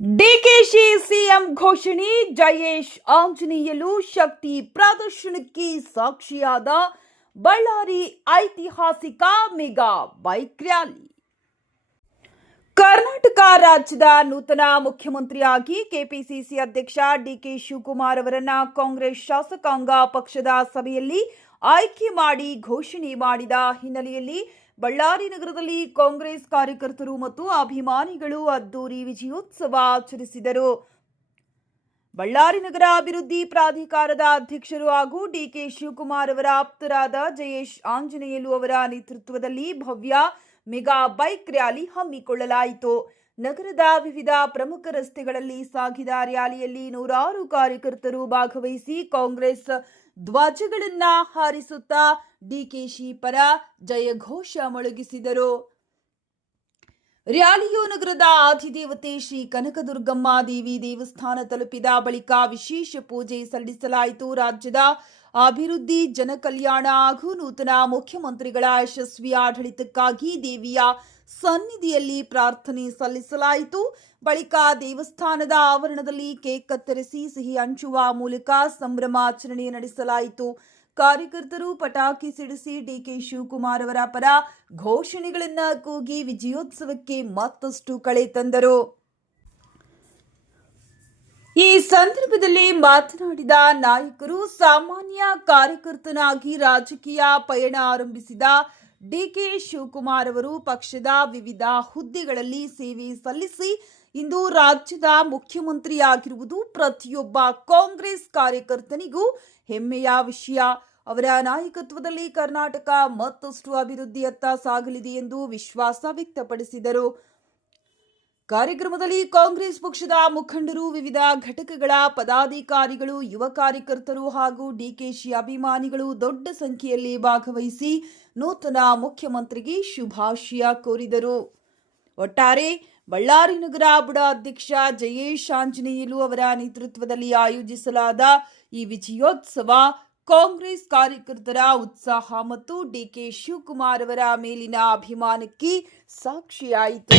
DKShi CM ಘೋಷಣೆ. ಜಯೇಶ್ ಆಂಜನೇಯಲು ಶಕ್ತಿ ಪ್ರದರ್ಶನಕ್ಕೆ ಸಾಕ್ಷಿಯಾದ ಬಳ್ಳಾರಿ ಐತಿಹಾಸಿಕ ಮೆಗಾ ಬೈಕ್ ರ್ಯಾಲಿ. ಕರ್ನಾಟಕ ರಾಜ್ಯದ ನೂತನ ಮುಖ್ಯಮಂತ್ರಿಯಾಗಿ ಕೆಪಿಸಿಸಿ ಅಧ್ಯಕ್ಷ ಡಿಕೆ ಶಿವಕುಮಾರ್ ಅವರನ್ನ ಕಾಂಗ್ರೆಸ್ ಶಾಸಕಾಂಗ ಪಕ್ಷದ ಸಭೆಯಲ್ಲಿ ಆಯ್ಕೆ ಮಾಡಿ ಘೋಷಣೆ ಮಾಡಿದ ಹಿನ್ನೆಲೆಯಲ್ಲಿ ಬಳ್ಳಾರಿ ನಗರದಲ್ಲಿ ಕಾಂಗ್ರೆಸ್ ಕಾರ್ಯಕರ್ತರು ಮತ್ತು ಅಭಿಮಾನಿಗಳು ಅದ್ದೂರಿ ವಿಜಯೋತ್ಸವ ಆಚರಿಸಿದರು. ಬಳ್ಳಾರಿ ನಗರ ಅಭಿವೃದ್ಧಿ ಪ್ರಾಧಿಕಾರದ ಅಧ್ಯಕ್ಷರು ಹಾಗೂ ಡಿಕೆ ಶಿವಕುಮಾರ್ ಅವರ ಆಪ್ತರಾದ ಜಯೇಶ್ ಆಂಜನೇಯಲು ಅವರ ನೇತೃತ್ವದಲ್ಲಿ ಭವ್ಯ ಮೆಗಾ ಬೈಕ್ ರ್ಯಾಲಿ ಹಮ್ಮಿಕೊಳ್ಳಲಾಯಿತು. ನಗರದ ವಿವಿಧ ಪ್ರಮುಖ ರಸ್ತೆಗಳಲ್ಲಿ ಸಾಗಿದ ರ್ಯಾಲಿಯಲ್ಲಿ ನೂರಾರು ಕಾರ್ಯಕರ್ತರು ಭಾಗವಹಿಸಿ ಕಾಂಗ್ರೆಸ್ ಧ್ವಜಗಳನ್ನ ಹಾರಿಸುತ್ತಾ ಡಿಕೆಶಿ ಪರ ಜಯಘೋಷ ಮೊಳಗಿಸಿದರು. ರ್ಯಾಲಿಯು ನಗರದ ಆದಿದೇವತೆ ಶ್ರೀ ಕನಕದುರ್ಗಮ್ಮ ದೇವಿ ದೇವಸ್ಥಾನ ತಲುಪಿದ ಬಳಿಕ ವಿಶೇಷ ಪೂಜೆ ಸಲ್ಲಿಸಲಾಯಿತು. ರಾಜ್ಯದ ಅಭಿವೃದ್ಧಿ, ಜನಕಲ್ಯಾಣ ಹಾಗೂ ನೂತನ ಮುಖ್ಯಮಂತ್ರಿಗಳ ಯಶಸ್ವಿ ಆಡಳಿತಕ್ಕಾಗಿ ದೇವಿಯ ಸನ್ನಿಧಿಯಲ್ಲಿ ಪ್ರಾರ್ಥನೆ ಸಲ್ಲಿಸಲಾಯಿತು. ಬಳಿಕ ದೇವಸ್ಥಾನದ ಆವರಣದಲ್ಲಿ ಕೇಕ್ ಕತ್ತರಿಸಿ ಸಿಹಿ ಹಂಚುವ ಮೂಲಕ ಸಂಭ್ರಮಾಚರಣೆ ನಡೆಸಲಾಯಿತು. ಕಾರ್ಯಕರ್ತರು ಪಟಾಕಿ ಸಿಡಿಸಿ ಡಿಕೆ ಶಿವಕುಮಾರ್ ಅವರ ಪರ ಘೋಷಣೆಗಳನ್ನ ಕೂಗಿ ವಿಜಯೋತ್ಸವಕ್ಕೆ ಮತ್ತಷ್ಟು ಕಳೆ ತಂದರು. ಈ ಸಂದರ್ಭದಲ್ಲಿ ಮಾತನಾಡಿದ ನಾಯಕರು, ಸಾಮಾನ್ಯ ಕಾರ್ಯಕರ್ತನಾಗಿ ರಾಜಕೀಯ ಪಯಣ ಆರಂಭಿಸಿದ ಡಿಕೆ ಶಿವಕುಮಾರ್ ಅವರು ಪಕ್ಷದ ವಿವಿಧ ಹುದ್ದೆಗಳಲ್ಲಿ ಸೇವೆ ಸಲ್ಲಿಸಿ ಇಂದು ರಾಜ್ಯದ ಮುಖ್ಯಮಂತ್ರಿಯಾಗಿರುವುದು ಪ್ರತಿಯೊಬ್ಬ ಕಾಂಗ್ರೆಸ್ ಕಾರ್ಯಕರ್ತನಿಗೂ ಹೆಮ್ಮೆಯ ವಿಷಯ. ಅವರ ನಾಯಕತ್ವದಲ್ಲಿ ಕರ್ನಾಟಕ ಮತ್ತಷ್ಟು ಅಭಿವೃದ್ಧಿಯತ್ತ ಸಾಗಲಿದೆ ಎಂದು ವಿಶ್ವಾಸ ವ್ಯಕ್ತಪಡಿಸಿದರು. ಕಾರ್ಯಕ್ರಮದಲ್ಲಿ ಕಾಂಗ್ರೆಸ್ ಪಕ್ಷದ ಮುಖಂಡರು, ವಿವಿಧ ಘಟಕಗಳ ಪದಾಧಿಕಾರಿಗಳು, ಯುವ ಕಾರ್ಯಕರ್ತರು ಹಾಗೂ ಡಿಕೆಶಿ ಅಭಿಮಾನಿಗಳು ದೊಡ್ಡ ಸಂಖ್ಯೆಯಲ್ಲಿ ಭಾಗವಹಿಸಿ ನೂತನ ಮುಖ್ಯಮಂತ್ರಿಗೆ ಶುಭಾಶಯ ಕೋರಿದರು. ಒಟ್ಟಾರೆ ಬಳ್ಳಾರಿ ನಗರ ಬುಡ ಅಧ್ಯಕ್ಷ ಜಯೇಶ್ ಆಂಜನೇಯಲು ಅವರ ನೇತೃತ್ವದಲ್ಲಿ ಆಯೋಜಿಸಲಾದ ಈ ವಿಜಯೋತ್ಸವ ಕಾಂಗ್ರೆಸ್ ಕಾರ್ಯಕರ್ತರ ಉತ್ಸಾಹ ಮತ್ತು ಡಿಕೆ ಶಿವಕುಮಾರ್ ಅವರ ಮೇಲಿನ ಅಭಿಮಾನಕ್ಕೆ ಸಾಕ್ಷಿಯಾಯಿತು.